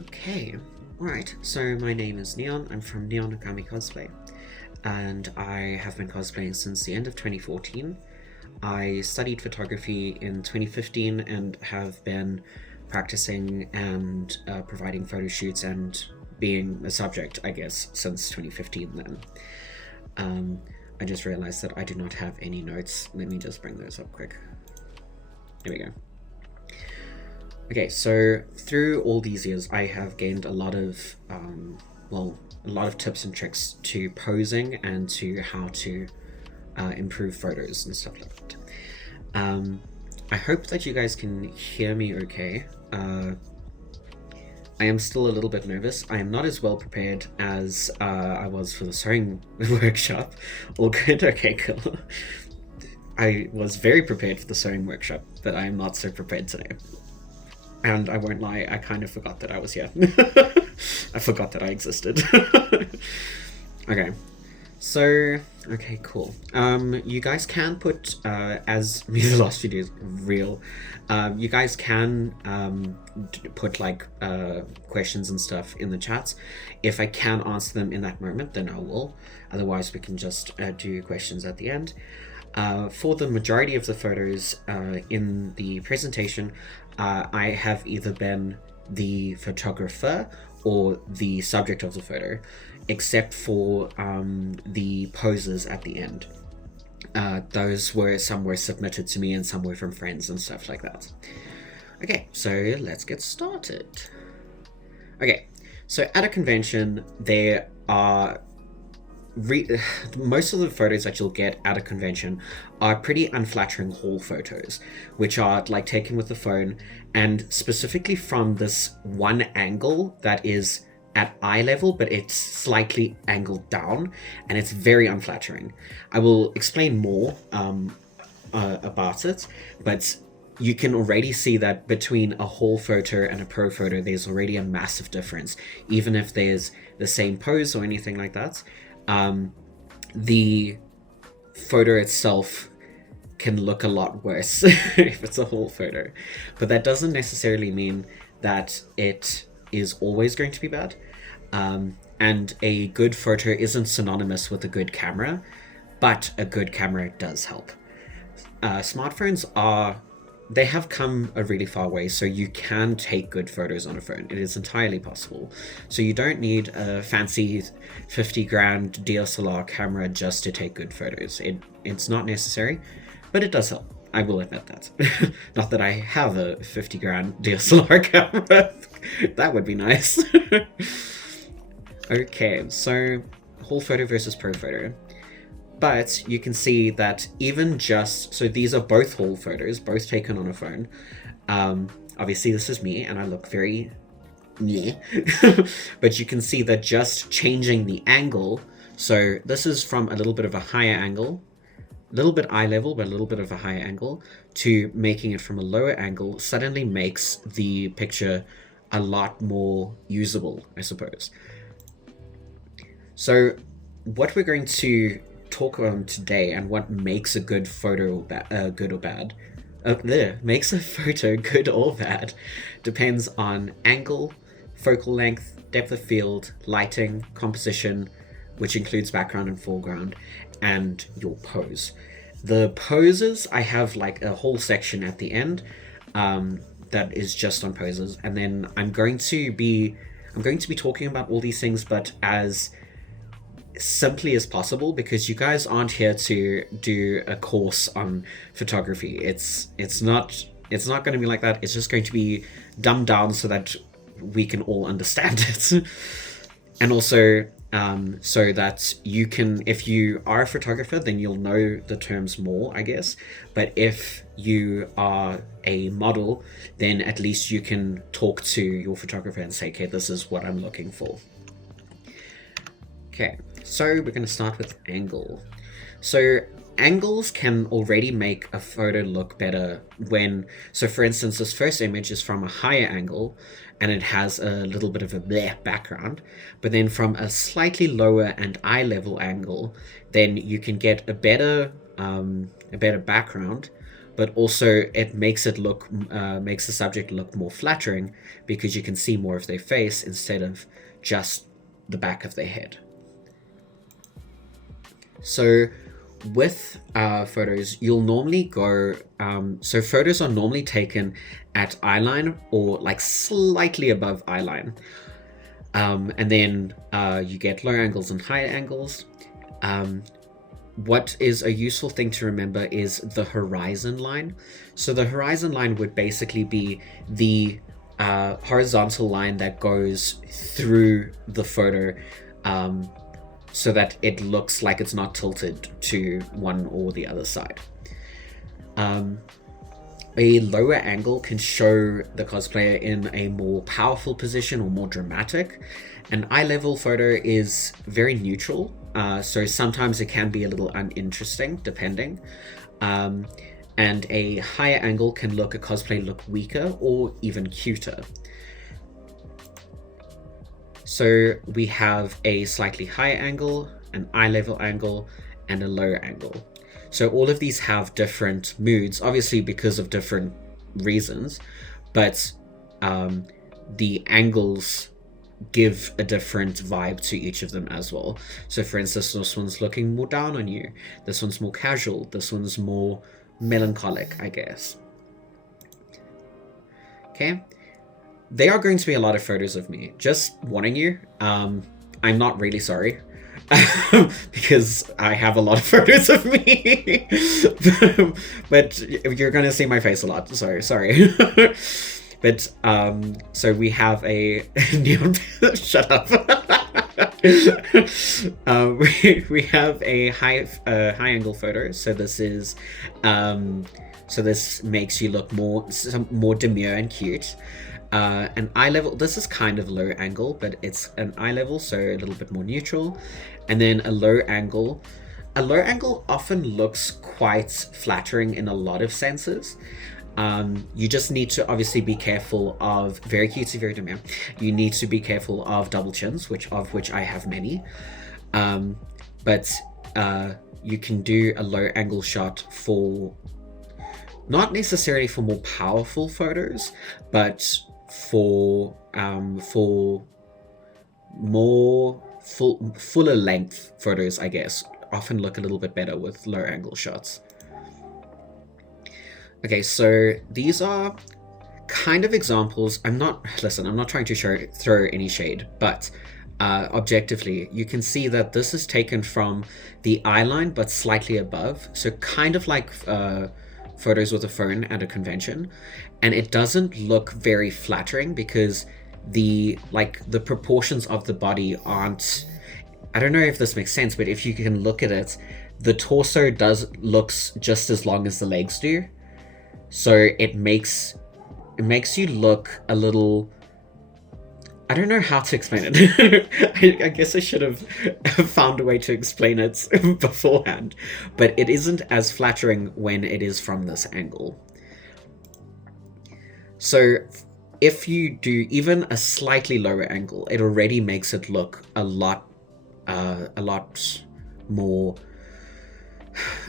Okay, alright, so my name is Neon, I'm from Neon Okami Cosplay, and I have been cosplaying since the end of 2014. I studied photography in 2015 and have been practicing and providing photo shoots and being a subject, I guess, since 2015 then. I just realized that I do not have any notes. Let me just bring those up quick. There we go. Okay, so through all these years, I have gained a lot of, a lot of tips and tricks to posing and to how to improve photos and stuff like that. I hope that you guys can hear me okay. I am still a little bit nervous. I am not as well prepared as I was for the sewing workshop. All good? Okay, cool. I was very prepared for the sewing workshop, but I am not so prepared today. And I won't lie, I kind of forgot that I was here. I forgot that I existed. Okay. So, okay, cool. You guys can put, as me the last videos real, you guys can put like questions and stuff in the chats. If I can answer them in that moment, then I will. Otherwise, we can just do questions at the end. For the majority of the photos in the presentation, I have either been the photographer or the subject of the photo, except for the poses at the end. Some were submitted to me and some were from friends and stuff like that. Okay, so let's get started. Okay, so at a convention, there are most of the photos that you'll get at a convention are pretty unflattering haul photos, which are like taken with the phone and specifically from this one angle that is at eye level, but it's slightly angled down and it's very unflattering. I will explain more about it, but you can already see that between a haul photo and a pro photo, there's already a massive difference, even if there's the same pose or anything like that. The photo itself can look a lot worse if it's a whole photo, but that doesn't necessarily mean that it is always going to be bad. And a good photo isn't synonymous with a good camera, but a good camera does help. Smartphones they have come a really far way, so you can take good photos on a phone. It is entirely possible. So you don't need a fancy 50 grand DSLR camera just to take good photos. It's not necessary, but it does help. I will admit that. Not that I have a 50 grand DSLR camera. That would be nice. Okay, so whole photo versus pro photo. But you can see that so these are both whole photos, both taken on a phone. Obviously this is me and I look very meh. But you can see that just changing the angle, so this is from a little bit of a higher angle, a little bit eye level, but a little bit of a higher angle, to making it from a lower angle suddenly makes the picture a lot more usable, I suppose. So what we're going to talk about today and what makes a good photo good or bad, makes a photo good or bad, depends on angle, focal length, depth of field, lighting, composition, which includes background and foreground, and your pose. The poses, I have like a whole section at the end that is just on poses, and then I'm going to be talking about all these things, but as simply as possible, because you guys aren't here to do a course on photography. It's not going to be like that. It's just going to be dumbed down so that we can all understand it. And also so that you can, if you are a photographer, then you'll know the terms more, I guess. But if you are a model, then at least you can talk to your photographer and say, okay, this is what I'm looking for. Okay, so we're going to start with angle. So angles can already make a photo look better so for instance, this first image is from a higher angle and it has a little bit of a bleh background, but then from a slightly lower and eye level angle, then you can get a better background but also it makes it look makes the subject look more flattering because you can see more of their face instead of just the back of their head. So with photos, you'll normally go, so photos are normally taken at eyeline or like slightly above eyeline. And then you get low angles and high angles. What is a useful thing to remember is the horizon line. So the horizon line would basically be the horizontal line that goes through the photo, so that it looks like it's not tilted to one or the other side. A lower angle can show the cosplayer in a more powerful position or more dramatic. An eye level photo is very neutral, so sometimes it can be a little uninteresting depending. And a higher angle can a cosplay look weaker or even cuter. So we have a slightly higher angle, an eye level angle, and a lower angle. So all of these have different moods, obviously because of different reasons, but the angles give a different vibe to each of them as well. So for instance, this one's looking more down on you, this one's more casual, this one's more melancholic, I guess. Okay. There are going to be a lot of photos of me. Just warning you, I'm not really sorry. Because I have a lot of photos of me. But you're going to see my face a lot. Sorry. But, so we have a neon... Shut up. We have a high angle photo. So this is... so this makes you look more demure and cute. An eye level, this is kind of low angle, but it's an eye level, so a little bit more neutral. And then a low angle. A low angle often looks quite flattering in a lot of senses. You just need to obviously be careful of very cutesy, very demure. You need to be careful of double chins, of which I have many. But you can do a low angle shot for not necessarily for more powerful photos, but for more fuller length photos, I guess, often look a little bit better with low angle shots. Okay, so these are kind of examples. I'm not trying to throw any shade, but objectively, you can see that this is taken from the eye line, but slightly above. So kind of like photos with a phone at a convention, and it doesn't look very flattering because the proportions of the body aren't, I don't know if this makes sense, but if you can look at it, the torso looks just as long as the legs do, so it makes you look a little, I don't know how to explain it. I guess I should have found a way to explain it beforehand, but it isn't as flattering when it is from this angle. So if you do even a slightly lower angle, it already makes it look a lot more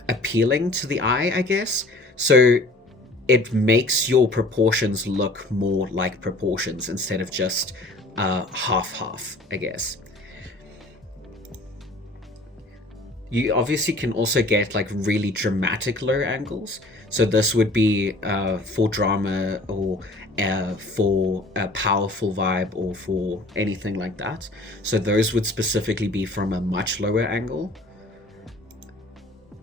appealing to the eye, I guess. So it makes your proportions look more like proportions instead of just half, I guess. You obviously can also get like really dramatic low angles. So this would be for drama or for a powerful vibe or for anything like that. So those would specifically be from a much lower angle.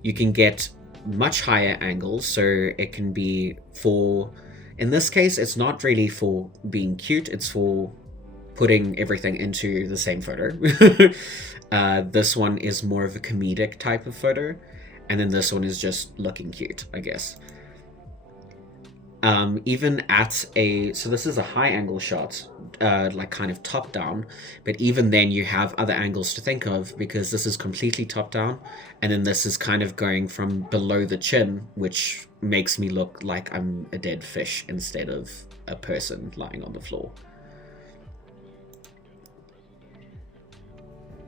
You can get much higher angles, so it can be for, in this case, it's not really for being cute, it's for putting everything into the same photo. This one is more of a comedic type of photo, and then this one is just looking cute, I guess. Even at so this is a high angle shot, like kind of top down, but even then you have other angles to think of because this is completely top down, and then this is kind of going from below the chin, which makes me look like I'm a dead fish instead of a person lying on the floor.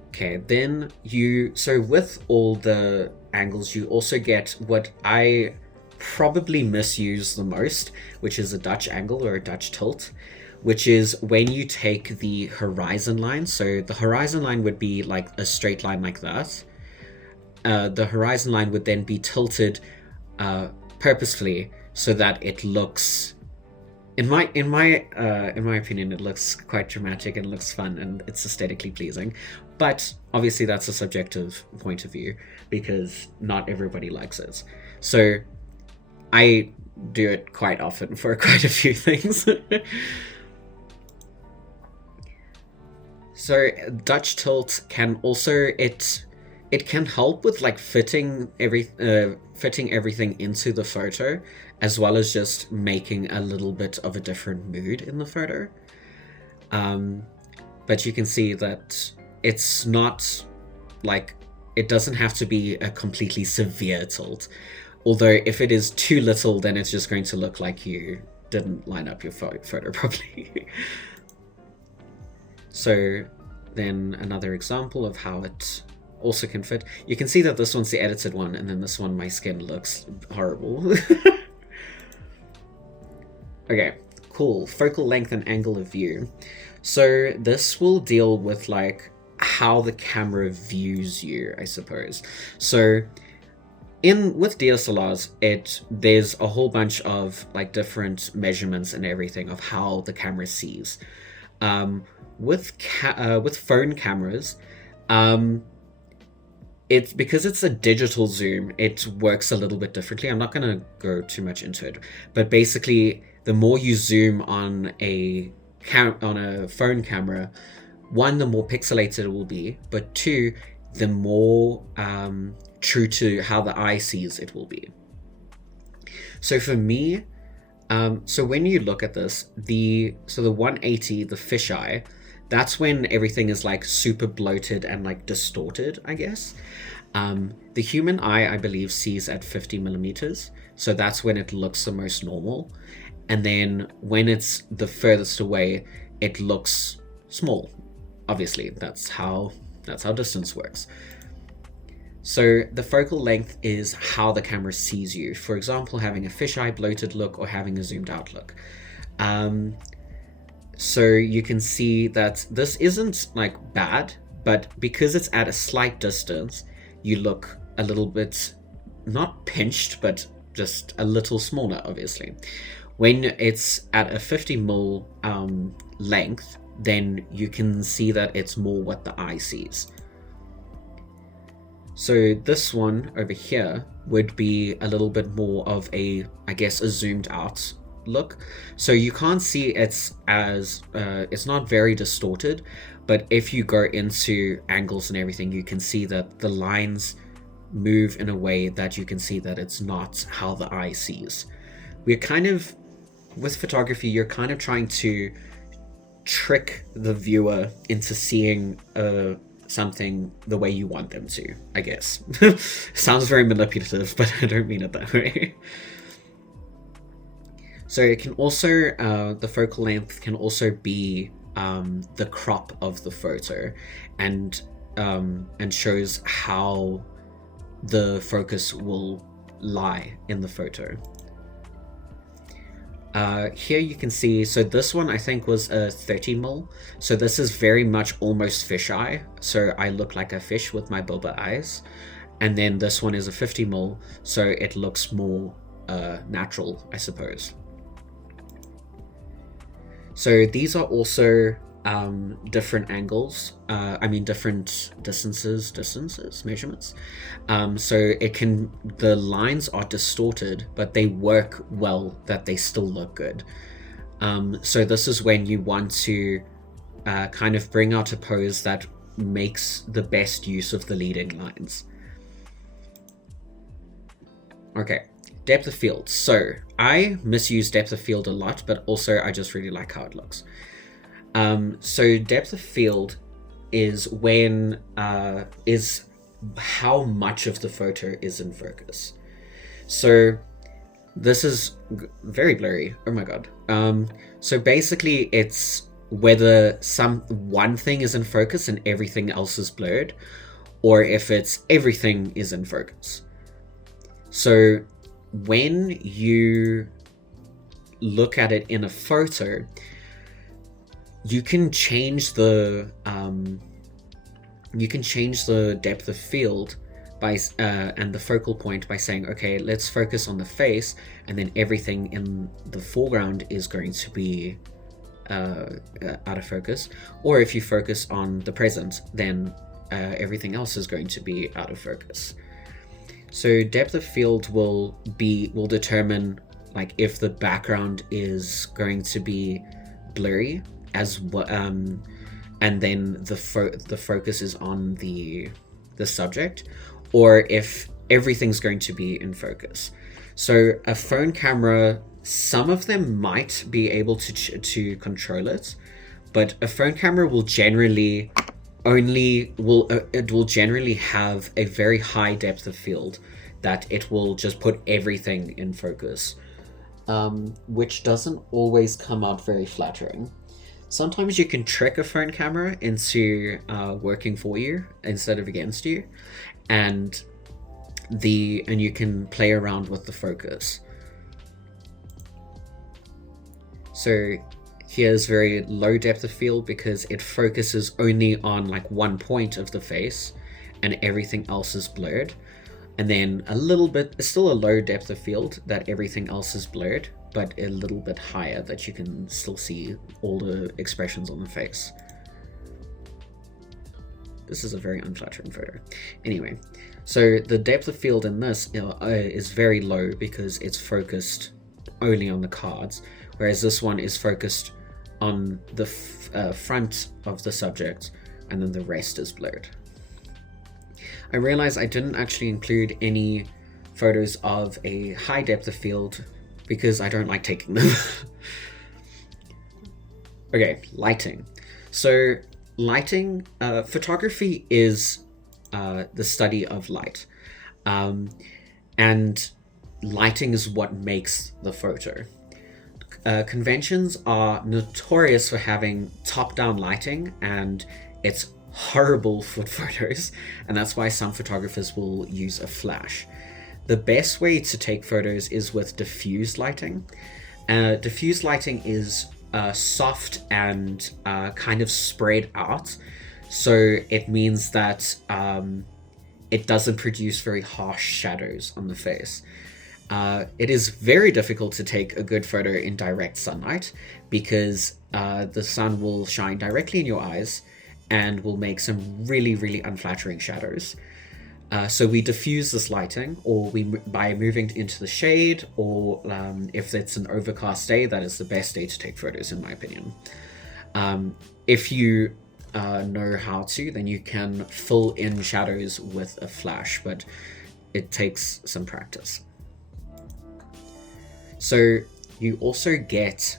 Okay, then so with all the angles, you also get what I probably misuse the most, which is a Dutch angle or a Dutch tilt, which is when you take the horizon line. So the horizon line would be like a straight line like that. The horizon line would then be tilted purposefully so that it looks, in my opinion, it looks quite dramatic and looks fun and it's aesthetically pleasing. But obviously that's a subjective point of view because not everybody likes it. So I do it quite often for quite a few things. So Dutch tilt can also, it can help with like fitting everything into the photo, as well as just making a little bit of a different mood in the photo. But you can see that it's not like, it doesn't have to be a completely severe tilt. Although if it is too little, then it's just going to look like you didn't line up your photo properly. So then another example of how it also can fit. You can see that this one's the edited one, and then this one, my skin looks horrible. Okay, cool. Focal length and angle of view. So this will deal with like how the camera views you, I suppose. So with DSLRs, there's a whole bunch of like different measurements and everything of how the camera sees. With phone cameras, it's because it's a digital zoom, it works a little bit differently. I'm not going to go too much into it, but basically, the more you zoom on a phone camera, one, the more pixelated it will be, but two, the more true to how the eye sees it will be. So for me, so when you look at this, the 180, the fisheye, that's when everything is like super bloated and like distorted, I guess. The human eye, I believe, sees at 50 millimeters. So that's when it looks the most normal. And then when it's the furthest away, it looks small. Obviously, that's how distance works. So the focal length is how the camera sees you. For example, having a fisheye bloated look or having a zoomed out look. So you can see that this isn't like bad, but because it's at a slight distance, you look a little bit, not pinched, but just a little smaller, obviously. When it's at a 50 mil length, then you can see that it's more what the eye sees. So this one over here would be a little bit more of a, I guess, a zoomed out look. So you can't see it's not very distorted, but if you go into angles and everything, you can see that the lines move in a way that you can see that it's not how the eye sees. We're kind of, with photography, you're kind of trying to trick the viewer into seeing something the way you want them to, I guess. Sounds very manipulative, but I don't mean it that way. So it can also, the focal length can also be the crop of the photo, and shows how the focus will lie in the photo. Here you can see, so this one I think was a 30 mil. So this is very much almost fisheye. So I look like a fish with my boba eyes. And then this one is a 50 mil. So it looks more natural, I suppose. So these are also different angles. I mean, different distances, measurements. So the lines are distorted, but they work well that they still look good. So this is when you want to kind of bring out a pose that makes the best use of the leading lines. Okay, depth of field. So I misuse depth of field a lot, but also I just really like how it looks. So depth of field is when is how much of the photo is in focus. So this is very blurry. Oh my god. So basically it's whether one thing is in focus and everything else is blurred, or if it's everything is in focus. So when you look at it in a photo, you can change the depth of field by and the focal point by saying, okay, let's focus on the face, and then everything in the foreground is going to be out of focus. Or if you focus on the present, then everything else is going to be out of focus. So depth of field will determine like if the background is going to be blurry as well, and then the focus is on the subject, or if everything's going to be in focus. So a phone camera, some of them might be able to control it, but a phone camera will generally generally have a very high depth of field that it will just put everything in focus, which doesn't always come out very flattering. Sometimes you can trick a phone camera into working for you instead of against you, and you can play around with the focus. So here's very low depth of field because it focuses only on like one point of the face and everything else is blurred. And then a little bit, still a low depth of field that everything else is blurred, but a little bit higher that you can still see all the expressions on the face. This is a very unflattering photo. Anyway, so the depth of field in this is very low because it's focused only on the cards, whereas this one is focused on the front of the subject, and then the rest is blurred. I realize I didn't actually include any photos of a high depth of field because I don't like taking them. Okay, lighting. So lighting, photography is the study of light, and lighting is what makes the photo. Conventions are notorious for having top-down lighting, and it's horrible for photos, and that's why some photographers will use a flash. The best way to take photos is with diffused lighting. Diffused lighting is soft and kind of spread out, so it means that it doesn't produce very harsh shadows on the face. It is very difficult to take a good photo in direct sunlight because the sun will shine directly in your eyes and will make some really, really unflattering shadows. So we diffuse this lighting, or by moving into the shade, or if it's an overcast day, that is the best day to take photos, in my opinion. If you know how to, then you can fill in shadows with a flash, but it takes some practice. So you also get,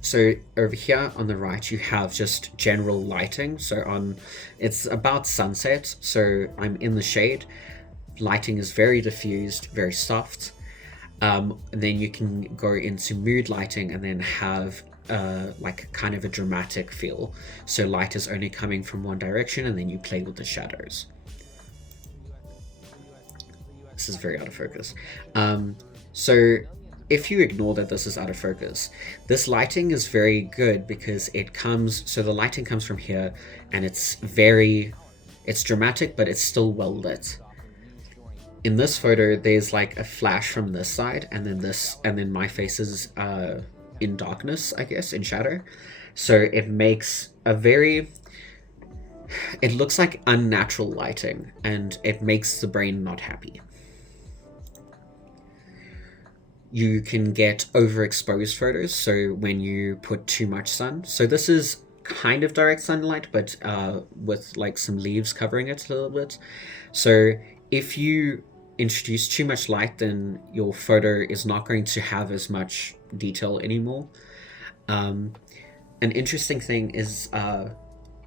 so over here on the right, you have just general lighting. So it's about sunset, so I'm in the shade. Lighting is very diffused, very soft. And then you can go into mood lighting and then have like kind of a dramatic feel. So light is only coming from one direction, and then you play with the shadows. This is very out of focus. So if you ignore that this is out of focus, this lighting is very good because the lighting comes from here, and it's dramatic, but it's still well lit. In this photo, there's like a flash from this side, and then my face is in darkness, I guess, in shadow. So it makes it looks like unnatural lighting, and it makes the brain not happy. You can get overexposed photos, so when you put too much sun. So this is kind of direct sunlight, but with like some leaves covering it a little bit. So if you introduce too much light, then your photo is not going to have as much detail anymore. An interesting thing is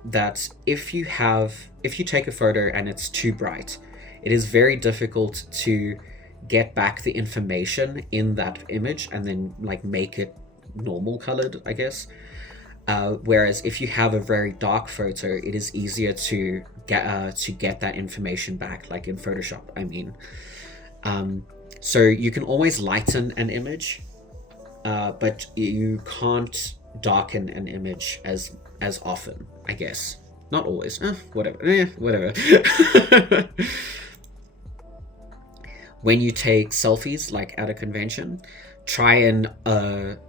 that if you take a photo and it's too bright, it is very difficult to get back the information in that image and then like make it normal colored, I guess. Whereas if you have a very dark photo, it is easier to get that information back, like in Photoshop, I mean. So you can always lighten an image, but you can't darken an image as often, I guess. Not always. Whatever. Whatever. When you take selfies, like at a convention, try and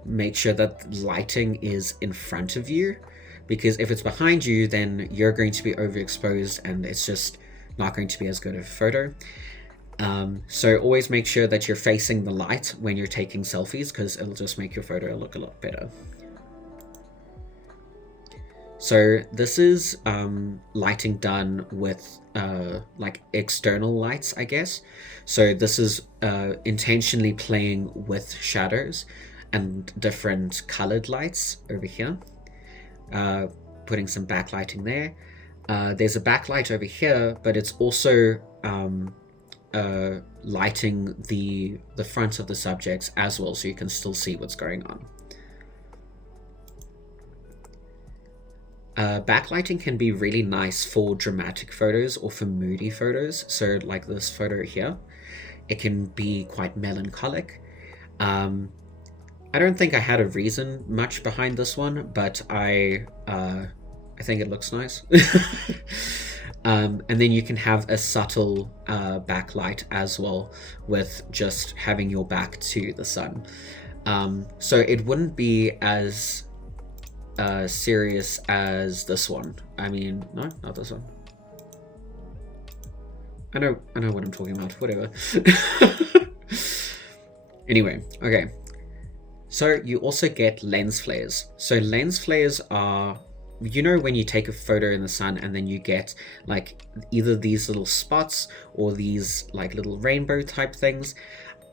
make sure that lighting is in front of you, because if it's behind you, then you're going to be overexposed and it's just not going to be as good of a photo. So always make sure that you're facing the light when you're taking selfies, because it'll just make your photo look a lot better. So this is lighting done with like external lights, I guess. So this is intentionally playing with shadows and different colored lights over here. Putting some backlighting there. There's a backlight over here, but it's also lighting the front of the subjects as well, so you can still see what's going on. Backlighting can be really nice for dramatic photos or for moody photos. So like this photo here, it can be quite melancholic. I don't think I had a reason much behind this one, but I think it looks nice. And then you can have a subtle backlight as well, with just having your back to the sun. So it wouldn't be as serious as this one. I mean, no, not this one. I know what I'm talking about. Whatever. Anyway, okay. So you also get lens flares. So lens flares are, you know, when you take a photo in the sun and then you get like either these little spots or these like little rainbow type things.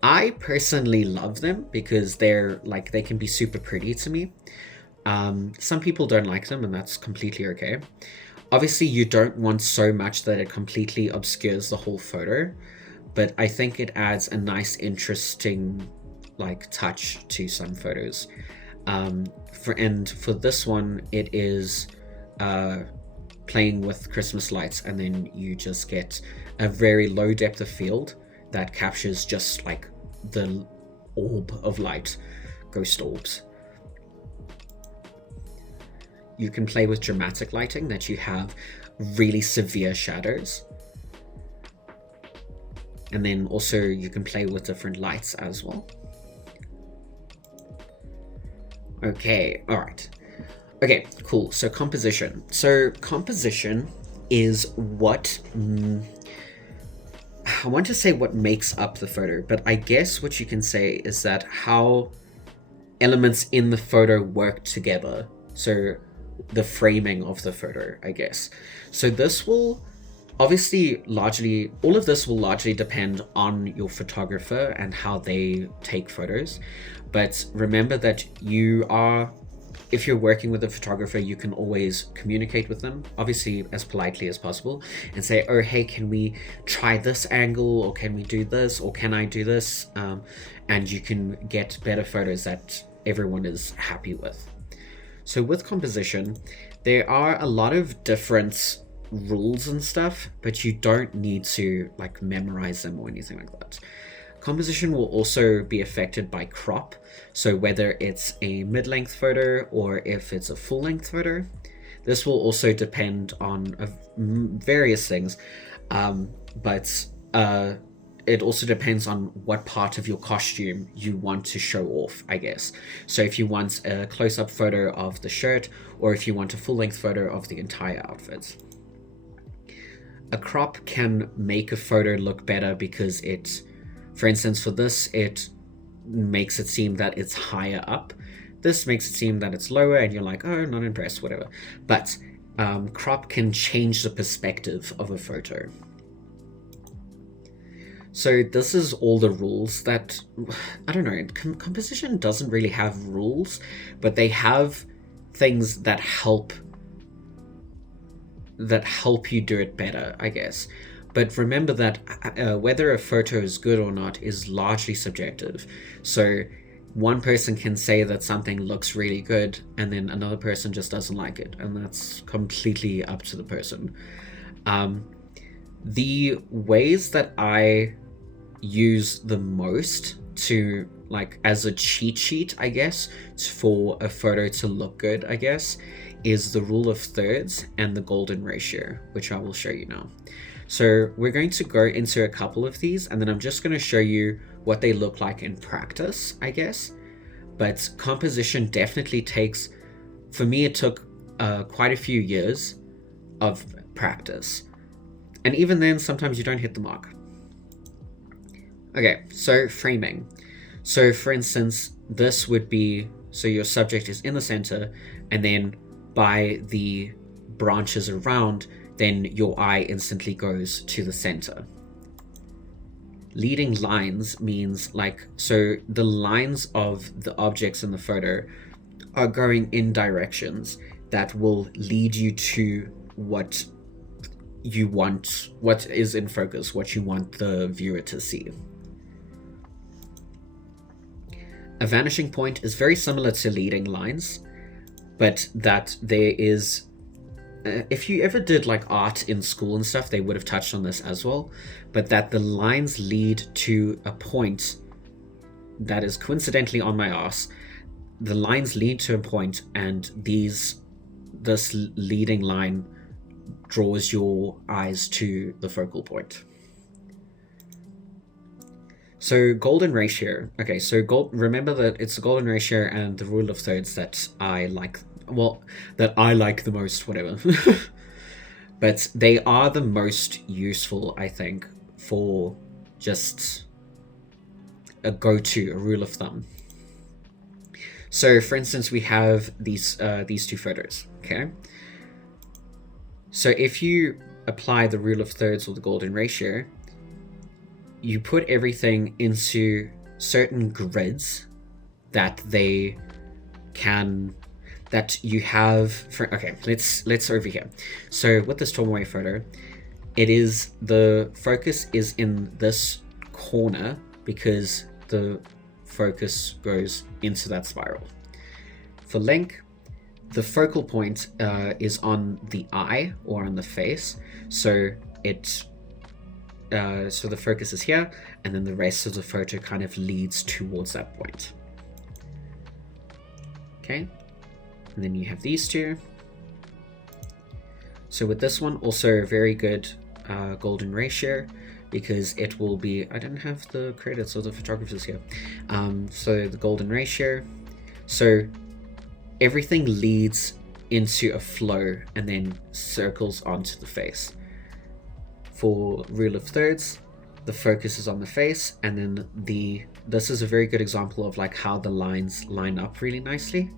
I personally love them because they're like, they can be super pretty to me. Some people don't like them, and that's completely okay. Obviously, you don't want so much that it completely obscures the whole photo, but I think it adds a nice, interesting like touch to some photos. For this one, it is playing with Christmas lights, and then you just get a very low depth of field that captures just like the orb of light, ghost orbs. You can play with dramatic lighting, that you have really severe shadows. And then also you can play with different lights as well. Okay, all right. Okay, cool. So composition. So composition is what, I want to say what makes up the photo, but I guess what you can say is that how elements in the photo work together. So the framing of the photo, I guess. So this will obviously largely, all of this will largely depend on your photographer and how they take photos. But remember that if you're working with a photographer, you can always communicate with them, obviously as politely as possible, and say, oh, hey, can we try this angle, or can we do this, or can I do this? And you can get better photos that everyone is happy with. So with composition, there are a lot of different rules and stuff, but you don't need to like memorize them or anything like that. Composition will also be affected by crop. So whether it's a mid-length photo or if it's a full-length photo, this will also depend on various things. But it also depends on what part of your costume you want to show off, I guess. So if you want a close-up photo of the shirt, or if you want a full-length photo of the entire outfit. A crop can make a photo look better because it, for instance, for this, it makes it seem that it's higher up. This makes it seem that it's lower, and you're like, oh, not impressed, whatever. But crop can change the perspective of a photo. So this is all the rules that, I don't know, composition doesn't really have rules, but they have things that help you do it better, I guess. But remember that whether a photo is good or not is largely subjective. So one person can say that something looks really good, and then another person just doesn't like it, and that's completely up to the person. The ways that I use the most to, like, as a cheat sheet, I guess, for a photo to look good, I guess, is the rule of thirds and the golden ratio, which I will show you now. So we're going to go into a couple of these, and then I'm just going to show you what they look like in practice, I guess. But composition definitely takes, for me, it took quite a few years of practice. And even then, sometimes you don't hit the mark. Okay, so framing. So for instance, this would be, so your subject is in the center, and then by the branches around, then your eye instantly goes to the center. Leading lines means, like, so the lines of the objects in the photo are going in directions that will lead you to what you want, what is in focus, what you want the viewer to see. A vanishing point is very similar to leading lines, but that there is, if you ever did like art in school and stuff, they would have touched on this as well, but that the lines lead to a point that is coincidentally on my arse. The lines lead to a point, and this leading line draws your eyes to the focal point. So golden ratio. Okay, so remember that it's the golden ratio and the rule of thirds that I like. Well, that I like the most, whatever. But they are the most useful, I think, for just a go-to, a rule of thumb. So, for instance, we have these two photos. Okay. So if you apply the rule of thirds or the golden ratio, you put everything into certain grids that they can, that you have for, okay, let's over here. So with this Tomoe photo, it is, the focus is in this corner because the focus goes into that spiral. For Link, the focal point is on the eye or on the face, so it so the focus is here, and then the rest of the photo kind of leads towards that point. Okay, and then you have these two. So with this one, also very good golden ratio, because it will be, I don't have the credits of the photographers here. So the golden ratio, so everything leads into a flow and then circles onto the face. For rule of thirds, the focus is on the face, and then this is a very good example of like how the lines line up really nicely.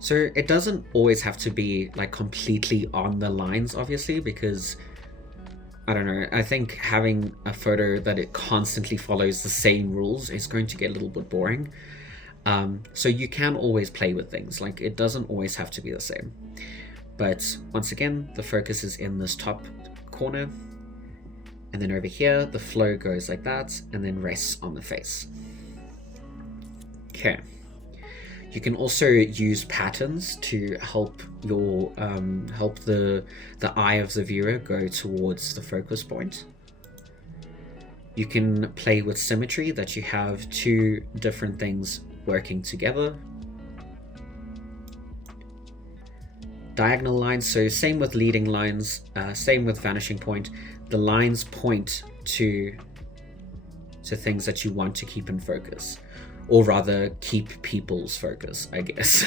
So it doesn't always have to be like completely on the lines, obviously, because I don't know, I think having a photo that it constantly follows the same rules is going to get a little bit boring. So you can always play with things, like it doesn't always have to be the same. But once again, the focus is in this top corner, and then over here the flow goes like that and then rests on the face. Okay. You can also use patterns to help your help the eye of the viewer go towards the focus point. You can play with symmetry, that you have two different things working together. Diagonal lines, so same with leading lines, same with vanishing point. The lines point to things that you want to keep in focus, or rather keep people's focus, I guess.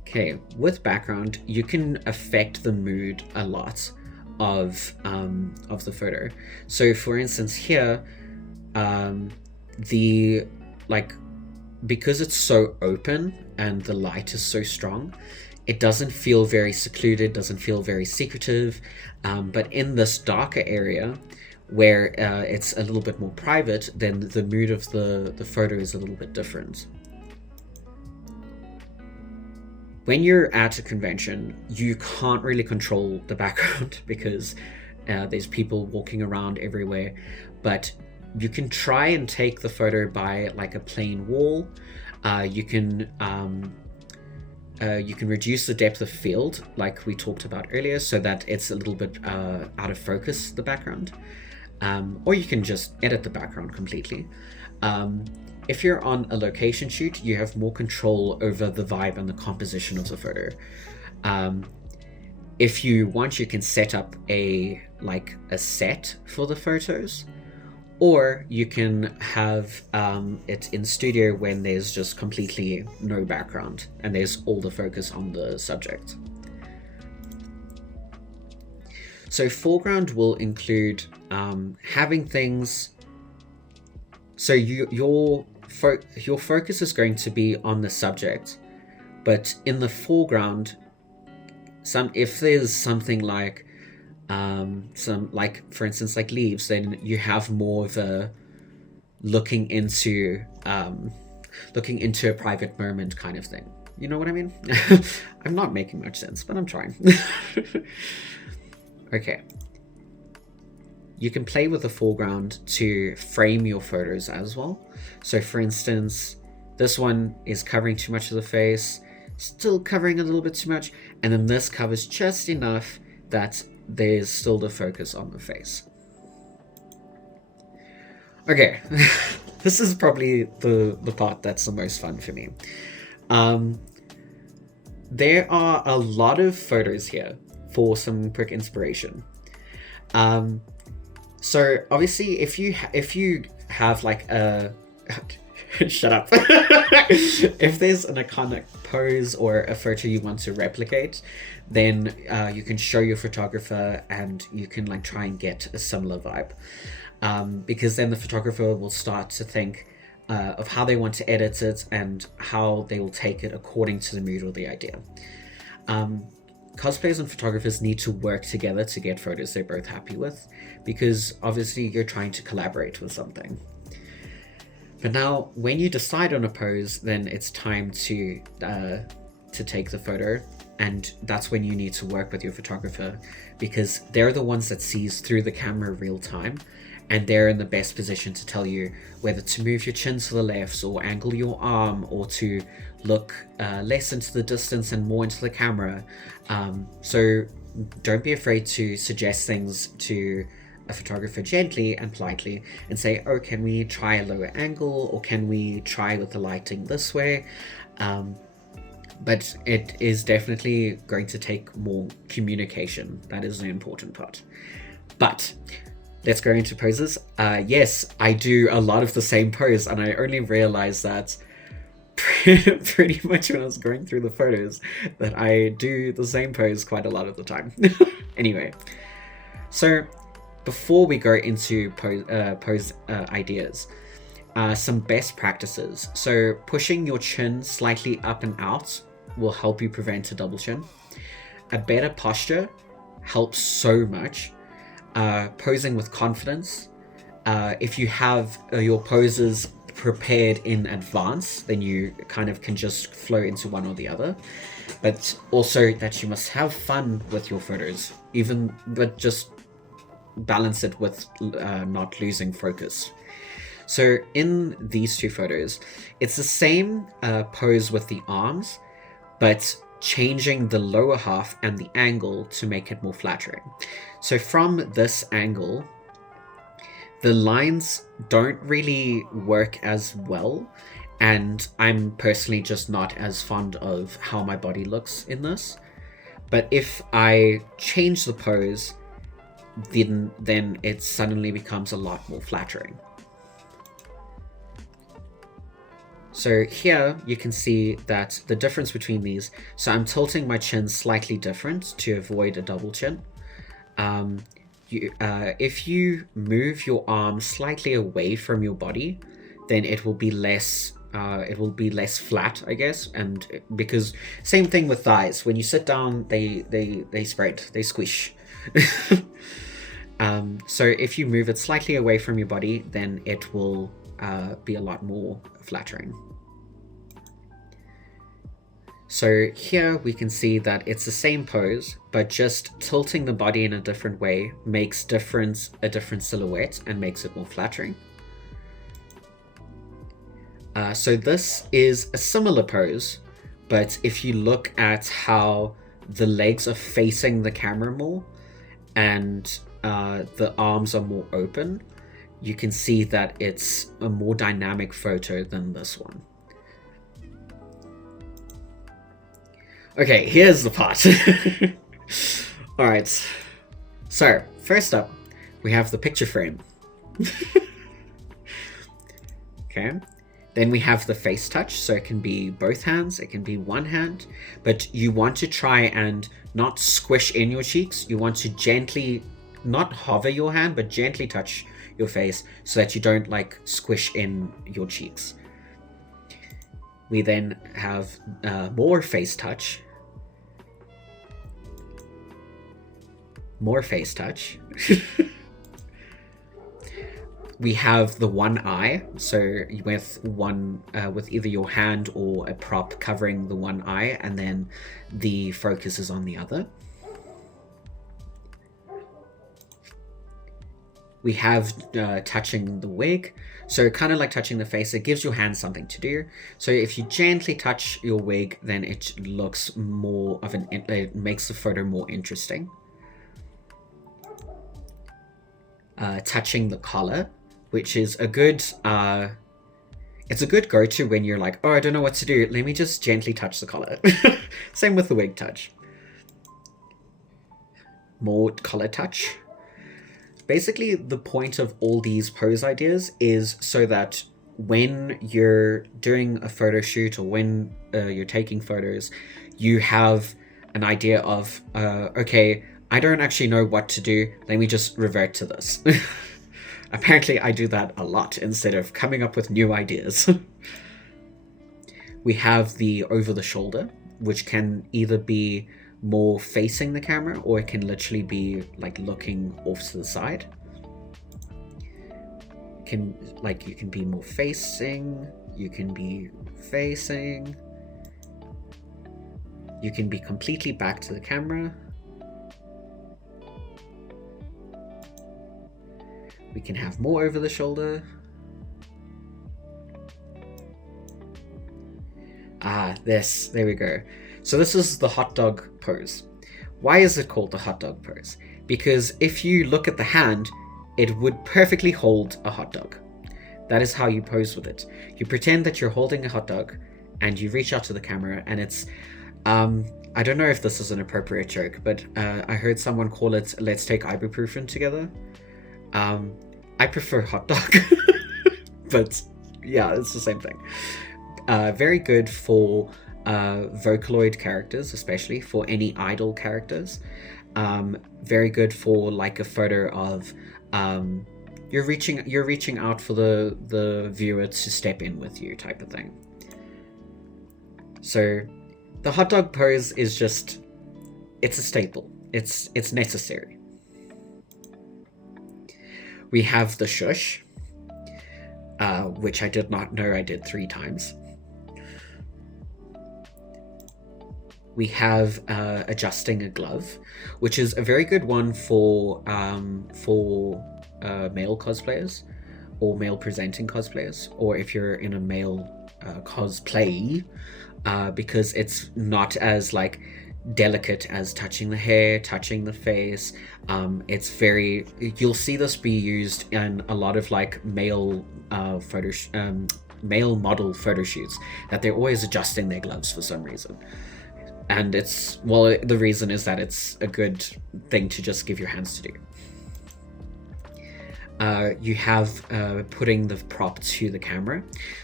Okay, with background, you can affect the mood a lot of the photo. So for instance here, because it's so open and the light is so strong, it doesn't feel very secluded, doesn't feel very secretive, but in this darker area where it's a little bit more private, then the mood of the photo is a little bit different. When you're at a convention, you can't really control the background because there's people walking around everywhere, but you can try and take the photo by like a plain wall. You can you can reduce the depth of field, like we talked about earlier, so that it's a little bit out of focus, the background. Or you can just edit the background completely. If you're on a location shoot, you have more control over the vibe and the composition of the photo. If you want, you can set up a set for the photos, or you can have it in studio when there's just completely no background and there's all the focus on the subject. So foreground will include having things. So your focus is going to be on the subject, but in the foreground, if there's something like for instance like leaves, then you have more of a looking into a private moment kind of thing. You know what I mean? I'm not making much sense, but I'm trying. Okay. You can play with the foreground to frame your photos as well. So for instance, this one is covering too much of the face, still covering a little bit too much, and then this covers just enough that there's still the focus on the face. Okay, this is probably the part that's the most fun for me. There are a lot of photos here for some quick inspiration. So obviously, if you have like a shut up. If there's an iconic pose or a photo you want to replicate, then you can show your photographer and you can like try and get a similar vibe, because then the photographer will start to think of how they want to edit it and how they will take it according to the mood or the idea. Cosplayers and photographers need to work together to get photos they're both happy with, because obviously you're trying to collaborate with something. But now, when you decide on a pose, then it's time to take the photo, and that's when you need to work with your photographer, because they're the ones that sees through the camera real time, and they're in the best position to tell you whether to move your chin to the left or angle your arm, or to look less into the distance and more into the camera. So don't be afraid to suggest things to a photographer gently and politely and say, oh, can we try a lower angle, or can we try with the lighting this way? But it is definitely going to take more communication. That is the important part. But let's go into poses. Yes, I do a lot of the same pose, and I only realized that pretty much when I was going through the photos, that I do the same pose quite a lot of the time. Anyway, so before we go into pose ideas, some best practices. So pushing your chin slightly up and out will help you prevent a double chin. A better posture helps so much. Posing with confidence. If you have your poses prepared in advance, then you kind of can just flow into one or the other. But also that you must have fun with your photos, but just balance it with not losing focus. So in these two photos, it's the same pose with the arms, but changing the lower half and the angle to make it more flattering. So from this angle, the lines don't really work as well, and I'm personally just not as fond of how my body looks in this. But if I change the pose, then it suddenly becomes a lot more flattering. So here you can see that the difference between these, so I'm tilting my chin slightly different to avoid a double chin. If you move your arm slightly away from your body, then it will be less flat, I guess. And because same thing with thighs, when you sit down, they spread, they squish. So if you move it slightly away from your body, then it will be a lot more flattering. So here we can see that it's the same pose, but just tilting the body in a different way makes a different silhouette and makes it more flattering. So this is a similar pose, But if you look at how the legs are facing the camera more and the arms are more open, you can see that it's a more dynamic photo than this one. Okay, here's the part. Alright, so first up, we have the picture frame. Okay, then we have the face touch, so it can be both hands, it can be one hand, but you want to try and not squish in your cheeks. You want to gently, not hover your hand, but gently touch your face so that you don't like squish in your cheeks. We then have more face touch. More face touch. We have the one eye, so with with either your hand or a prop covering the one eye, and then the focus is on the other. We have touching the wig, so kind of like touching the face. It gives your hand something to do. So if you gently touch your wig, then it looks more of it makes the photo more interesting. Touching the collar, which is a good it's a good go-to when you're like, oh, I don't know what to do, let me just gently touch the collar. Same with the wig touch. More collar touch. Basically, the point of all these pose ideas is so that when you're doing a photo shoot or when you're taking photos, you have an idea of, okay, I don't actually know what to do, let me just revert to this. Apparently, I do that a lot instead of coming up with new ideas. We have the over the shoulder, which can either be more facing the camera or it can literally be like looking off to the side. You can be more facing, you can be facing, you can be completely back to the camera. We can have more over the shoulder. There we go. So this is the hot dog pose. Why is it called the hot dog pose? Because if you look at the hand, it would perfectly hold a hot dog. That is how you pose with it. You pretend that you're holding a hot dog and you reach out to the camera, and it's, I don't know if this is an appropriate joke, but I heard someone call it, let's take ibuprofen together. I prefer hot dog, but yeah, it's the same thing. Very good for Vocaloid characters, especially for any idol characters. Very good for like a photo of you're reaching out for the viewer to step in with you type of thing. So the hot dog pose is just, it's a staple. It's necessary. We have the shush, which I did not know I did 3 times. We have adjusting a glove, which is a very good one for male cosplayers or male presenting cosplayers, or if you're in a male cosplay, because it's not as like delicate as touching the hair, touching the face. It's very, you'll see this be used in a lot of like male male model photo shoots, that they're always adjusting their gloves for some reason. And it's, well, the reason is that it's a good thing to just give your hands to do. You have putting the prop to the camera,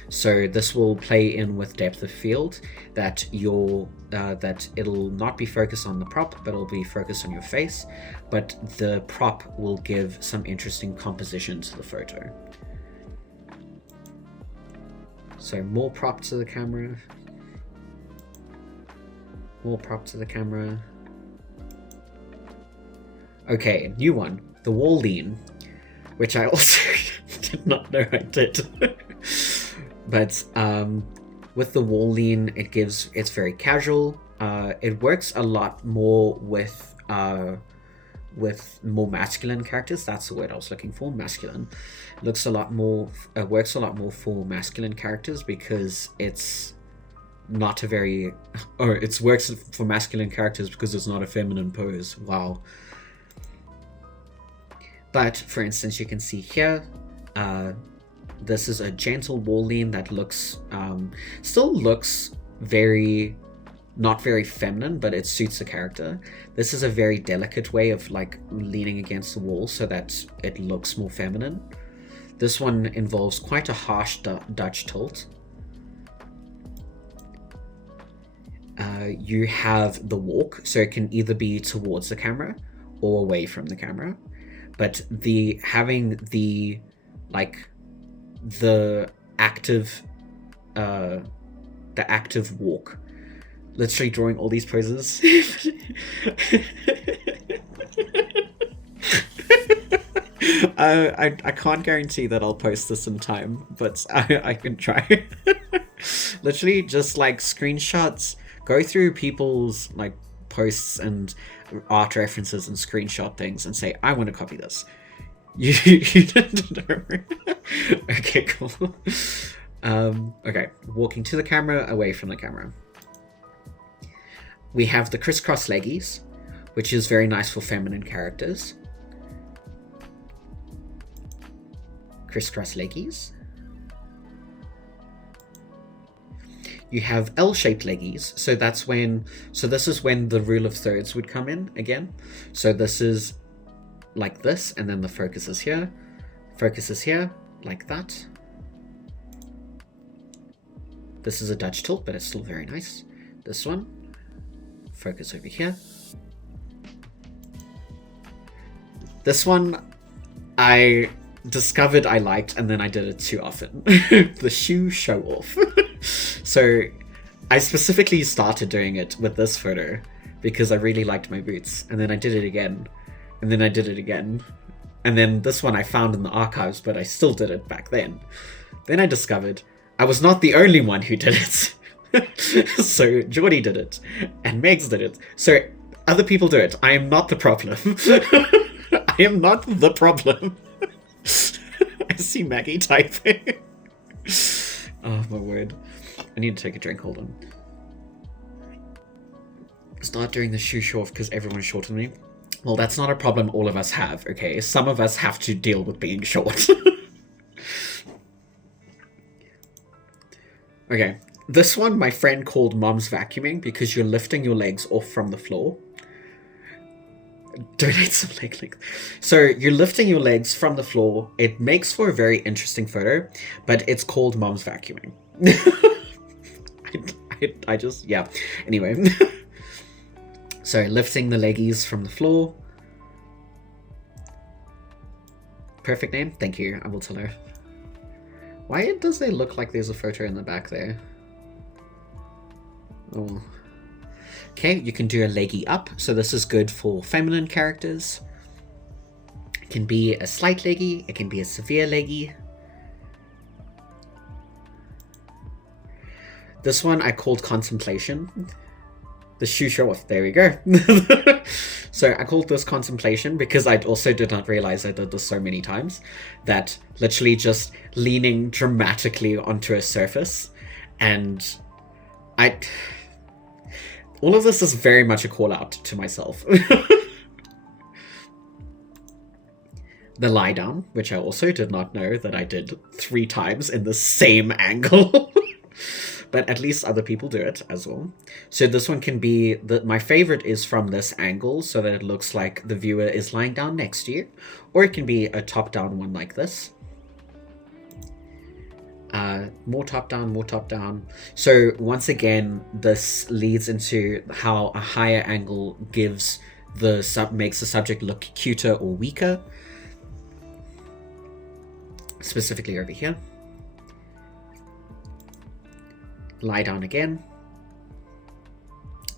so this will play in with depth of field, that that it'll not be focused on the prop, but it'll be focused on your face, but the prop will give some interesting composition to the photo. So more prop to the camera, more prop to the camera. Okay, new one, the wall lean, which I also did not know I did. But with the wall lean, it's very casual. It works a lot more with more masculine characters. That's the word I was looking for, masculine. Works a lot more for masculine characters, because not a very... Oh, it works for masculine characters because it's not a feminine pose. Wow. But, for instance, you can see here, this is a gentle wall lean that looks... still looks very... not very feminine, but it suits the character. This is a very delicate way of like leaning against the wall so that it looks more feminine. This one involves quite a harsh Dutch tilt. You have the walk, so it can either be towards the camera or away from the camera. But having the active walk, literally drawing all these poses. I can't guarantee that I'll post this in time, but I can try. Literally just like screenshots, go through people's like posts and art references and screenshot things and say, I want to copy this. You didn't know. Okay, cool. Okay, walking to the camera, away from the camera. We have the crisscross leggies, which is very nice for feminine characters. Crisscross leggies. You have L-shaped leggies, so this is when the rule of thirds would come in again. So this is like this, and then the focus is here, like that. This is a Dutch tilt, but it's still very nice. This one, focus over here. This one, I discovered I liked, and then I did it too often. The shoe show off. So I specifically started doing it with this photo because I really liked my boots, and then I did it again, and then I did it again, and then this one I found in the archives, but I still did it back then. Then I discovered I was not the only one who did it. So Geordie did it, and Megs did it. So other people do it. I am not the problem. I am not the problem. I see Maggie typing. Oh my word. I need to take a drink, hold on. Start doing the shoe short because everyone's shorter than me. Well, that's not a problem all of us have, okay? Some of us have to deal with being short. Okay, this one my friend called mom's vacuuming because you're lifting your legs off from the floor. Donate some leg length. So you're lifting your legs from the floor. It makes for a very interesting photo, but it's called mom's vacuuming. I just, yeah. Anyway. So lifting the leggies from the floor. Perfect name. Thank you. I will tell her. Why does it look like there's a photo in the back there? Oh. Okay, you can do a leggy up. So this is good for feminine characters. It can be a slight leggy. It can be a severe leggy. This one I called contemplation. The shoe show off. There we go. So I called this contemplation because I also did not realize I did this so many times. That literally just leaning dramatically onto a surface. And all of this is very much a call out to myself. The lie down, which I also did not know that I did 3 times in the same angle. But at least other people do it as well. So this one can be, my favorite is from this angle so that it looks like the viewer is lying down next to you. Or it can be a top-down one like this. More top-down, more top-down. So once again, this leads into how a higher angle makes the subject look cuter or weaker. Specifically over here. Lie down again.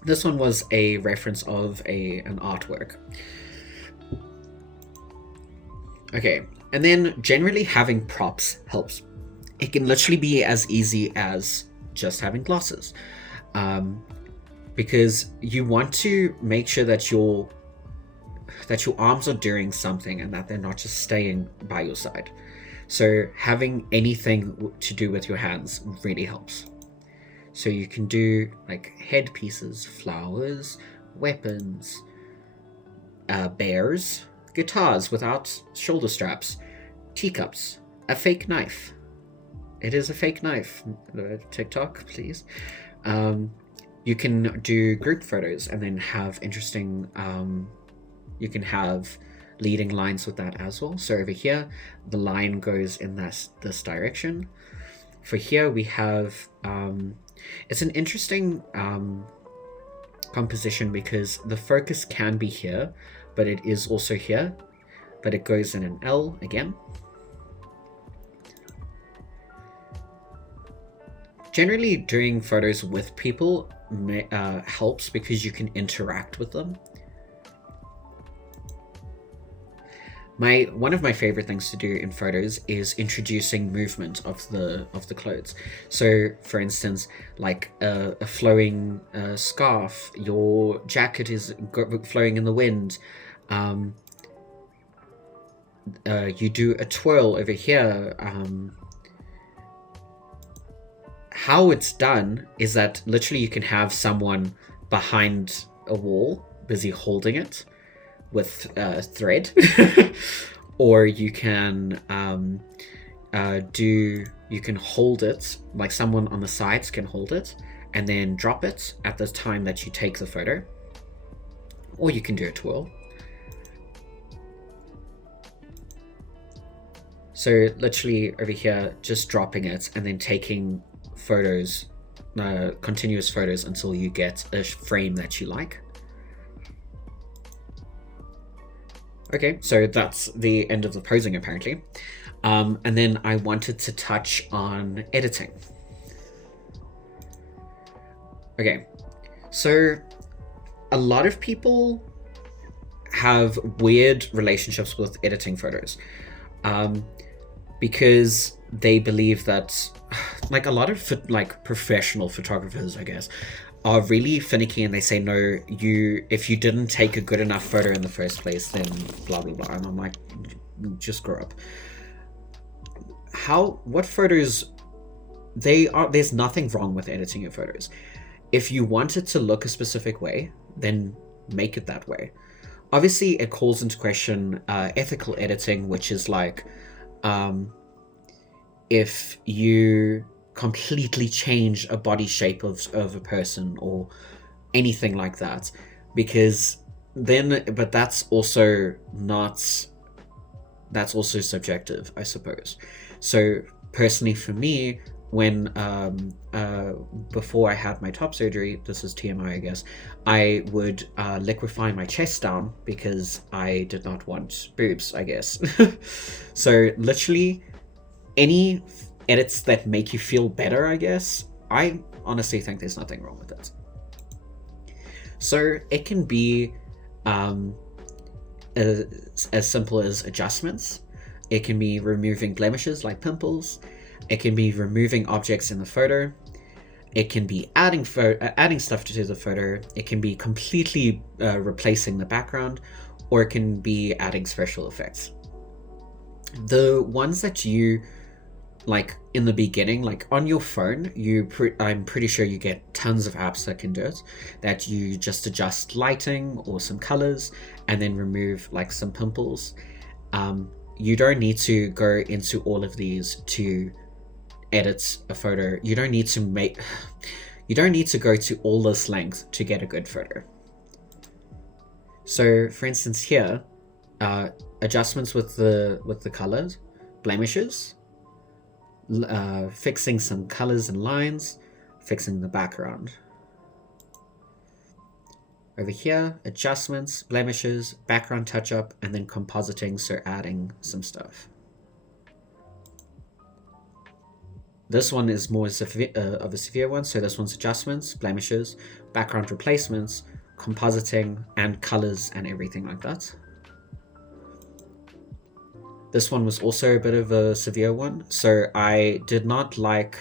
This one was a reference of an artwork. Okay, and then generally having props helps. It can literally be as easy as just having glasses. Because you want to make sure that your arms are doing something and that they're not just staying by your side. So having anything to do with your hands really helps. So you can do like headpieces, flowers, weapons, bears, guitars without shoulder straps, teacups, a fake knife. It is a fake knife. TikTok, please. You can do group photos and then have interesting. You can have leading lines with that as well. So over here, the line goes in this direction. For here, we have. It's an interesting composition because the focus can be here, but it is also here. But it goes in an L again. Generally, doing photos with people helps because you can interact with them. One of my favorite things to do in photos is introducing movement of the clothes. So, for instance, like a flowing scarf, your jacket is flowing in the wind. You do a twirl over here. How it's done is that literally you can have someone behind a wall busy holding it with thread, or you can you can hold it, like someone on the sides can hold it and then drop it at the time that you take the photo, or you can do a twirl. So literally over here, just dropping it and then taking photos, continuous photos until you get a frame that you like. Okay, so that's the end of the posing apparently. And then I wanted to touch on editing. Okay, so a lot of people have weird relationships with editing photos because they believe that, like, a lot of professional photographers, I guess, are really finicky, and they say, no, if you didn't take a good enough photo in the first place, then blah blah blah. And I'm like, just grow up. What photos there's nothing wrong with editing your photos. If you want it to look a specific way, then make it that way. Obviously it calls into question ethical editing, which is like if you completely change a body shape of a person or anything like that, because then, but that's also subjective, I suppose. So personally for me, when before I had my top surgery, this is TMI I guess, I would liquefy my chest down because I did not want boobs, I guess. So literally any edits that make you feel better, I guess, I honestly think there's nothing wrong with it. So it can be as simple as adjustments. It can be removing blemishes like pimples. It can be removing objects in the photo. It can be adding stuff to the photo. It can be completely replacing the background, or it can be adding special effects. The ones that you like in the beginning, like on your phone, I'm pretty sure you get tons of apps that can do it, that you just adjust lighting or some colors and then remove like some pimples. You don't need to go into all of these to edit a photo. You don't need to go to all this length to get a good photo. So for instance here, adjustments with the colors, blemishes, fixing some colors and lines, fixing the background. Over here, adjustments, blemishes, background touch-up, and then compositing, so adding some stuff. This one is more of a severe one, so this one's adjustments, blemishes, background replacements, compositing, and colors and everything like that. This one was also a bit of a severe one, so I liked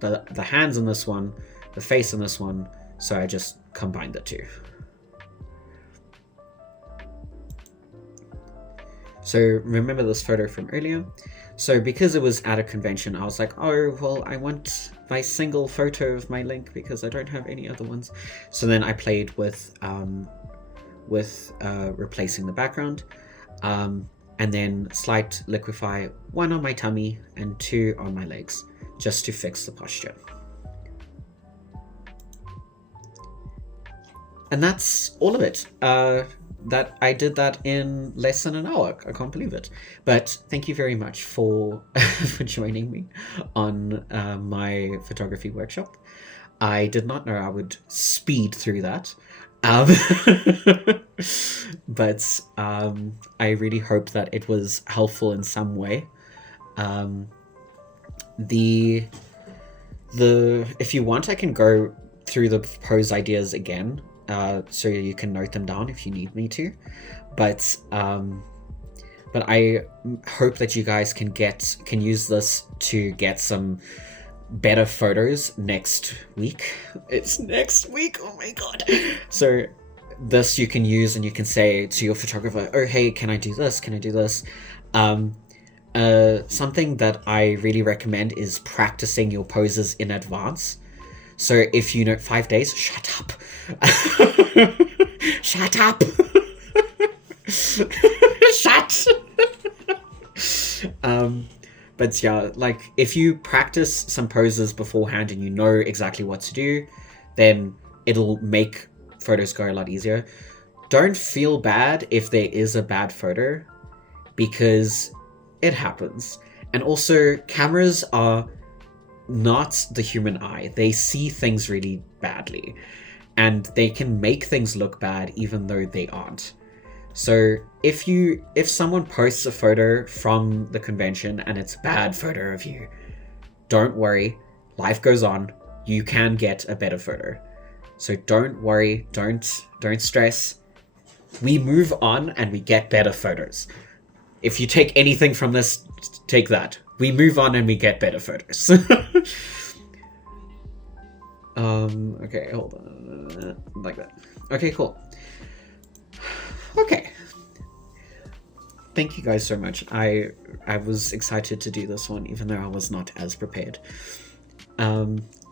the hands in this one, the face in this one, so I just combined the two. So remember this photo from earlier? So because it was at a convention, I was like, oh, well, I want my single photo of my link because I don't have any other ones. So then I played with replacing the background, and then slight liquify 1 on my tummy and 2 on my legs, just to fix the posture. And that's all of it. That I did that in less than an hour. I can't believe it. But thank you very much for for joining me on my photography workshop. I did not know I would speed through that. But I really hope that it was helpful in some way. If you want, I can go through the pose ideas again. So you can note them down if you need me to, but I hope that you guys can use this to get some better photos next week. It's next week, oh my god. So this you can use, and you can say to your photographer, oh hey, can I do this, can I do this? Something that I really recommend is practicing your poses in advance. So if you know 5 days, shut up. Shut up. Shut. But yeah, like if you practice some poses beforehand and you know exactly what to do, then it'll make photos go a lot easier. Don't feel bad if there is a bad photo, because it happens. And also, cameras are not the human eye. They see things really badly, and they can make things look bad even though they aren't. So if someone posts a photo from the convention and it's a bad photo of you, don't worry, life goes on. You can get a better photo. So don't worry, don't stress. We move on and we get better photos. If you take anything from this, take that. We move on and we get better photos. Okay, hold on. Like that. Okay, cool. Okay. Thank you guys so much. I was excited to do this one, even though I was not as prepared.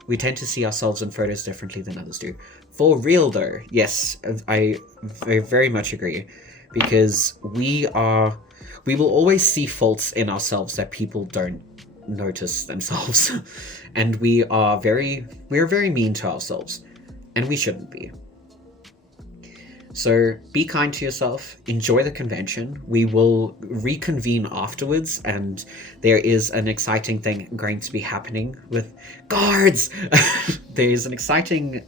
We tend to see ourselves in photos differently than others do. For real though, yes, I very much agree. Because we will always see faults in ourselves that people don't notice themselves. And we are very mean to ourselves, and we shouldn't be. So be kind to yourself, enjoy the convention. We will reconvene afterwards, and there is an exciting thing going to be happening with guards. There's an exciting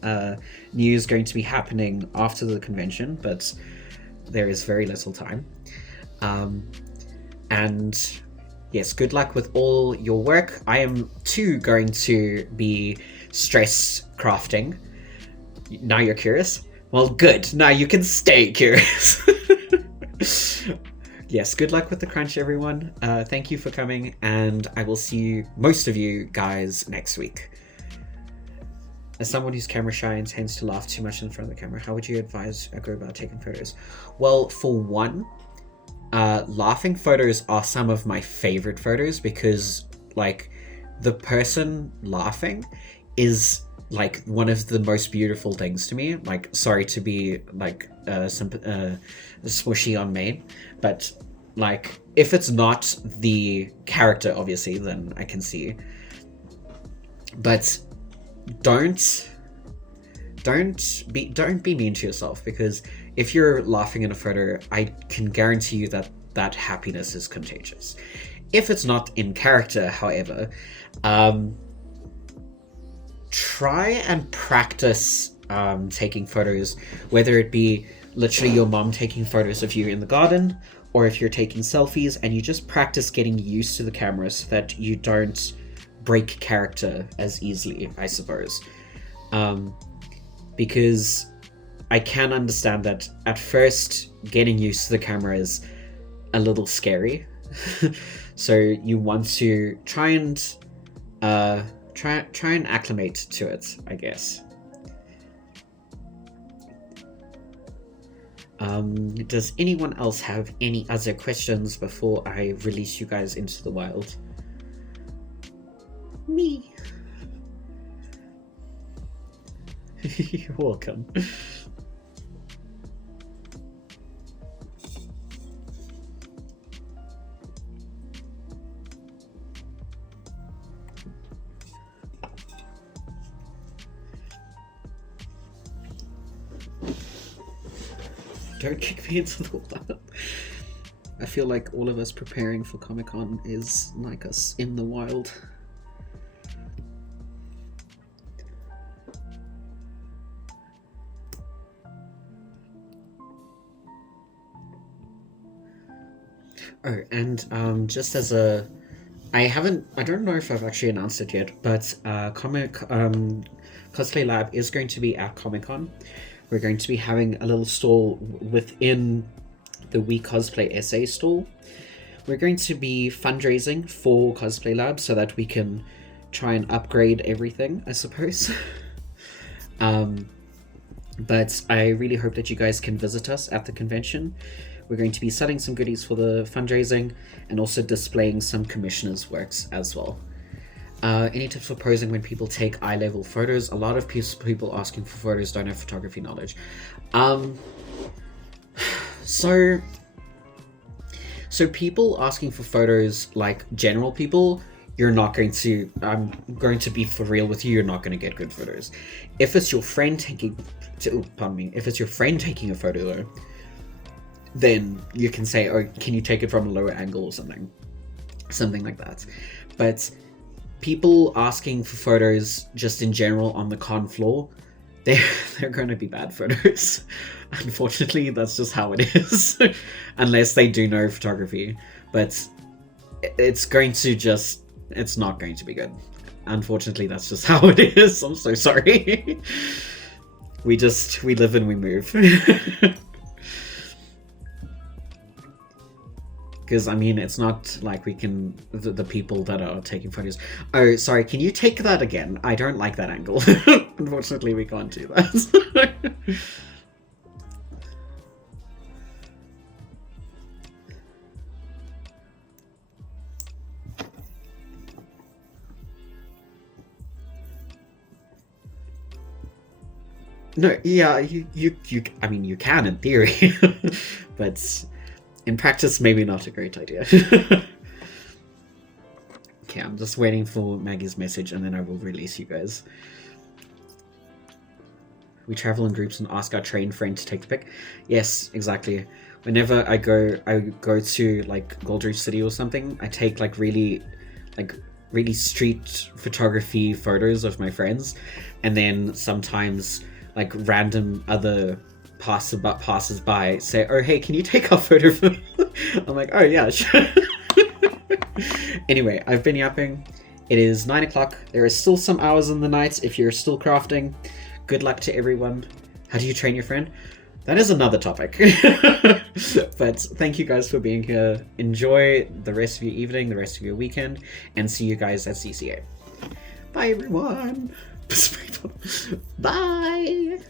news going to be happening after the convention, but there is very little time. And yes, good luck with all your work. I am too going to be stress crafting. Now you're curious? Well, good. Now you can stay curious. Yes, good luck with the crunch, everyone. Thank you for coming, and I will see most of you guys next week. As someone who's camera shy and tends to laugh too much in front of the camera, how would you advise I go about taking photos? Well, for one, laughing photos are some of my favorite photos, because like the person laughing is like one of the most beautiful things to me. Like, sorry to be like swishy on main, but like if it's not the character, obviously, then I can see. But don't be mean to yourself, because if you're laughing in a photo, I can guarantee you that happiness is contagious. If it's not in character, however, try and practice taking photos, whether it be literally your mom taking photos of you in the garden, or if you're taking selfies, and you just practice getting used to the camera so that you don't break character as easily, I suppose. Because I can understand that at first getting used to the camera is a little scary. So you want to try and acclimate to it, I guess. Does anyone else have any other questions before I release you guys into the wild? Me. You're welcome. Don't kick me into the wild. I feel like all of us preparing for Comic-Con is like us in the wild. Oh, and just as a... I don't know if I've actually announced it yet, but Cosplay Lab is going to be at Comic-Con. We're going to be having a little stall within the We Cosplay SA stall. We're going to be fundraising for Cosplay Lab so that we can try and upgrade everything, I suppose. But I really hope that you guys can visit us at the convention. We're going to be selling some goodies for the fundraising and also displaying some commissioners' works as well. Any tips for posing when people take eye-level photos? A lot of people asking for photos don't have photography knowledge. So people asking for photos, like general people, you're not going to... I'm going to be for real with you, you're not going to get good photos. If it's your friend taking... If it's your friend taking a photo, though, then you can say, oh, can you take it from a lower angle or something? Something like that. But people asking for photos just in general on the con floor, they're going to be bad photos. Unfortunately, that's just how it is. Unless they do know photography. But it's not going to be good. Unfortunately, that's just how it is. I'm so sorry. We live and we move. Because, I mean, it's not like we can... The people that are taking photos... Oh, sorry, can you take that again? I don't like that angle. Unfortunately, we can't do that. No, yeah, I mean, you can in theory. But... in practice, maybe not a great idea. Okay, I'm just waiting for Maggie's message and then I will release you guys. We travel in groups and ask our trained friend to take the pic. Yes, exactly. Whenever I go to like Gold Reef City or something, I take like really street photography photos of my friends, and then sometimes like random other passers by say, oh hey, can you take our photo? I'm like, oh yeah, sure. Anyway, I've been yapping. It is 9 o'clock. There is still some hours in the night if you're still crafting. Good luck to everyone. How do you train your friend? That is another topic. But thank you guys for being here. Enjoy the rest of your evening, the rest of your weekend, and see you guys at CCA. Bye everyone. Bye.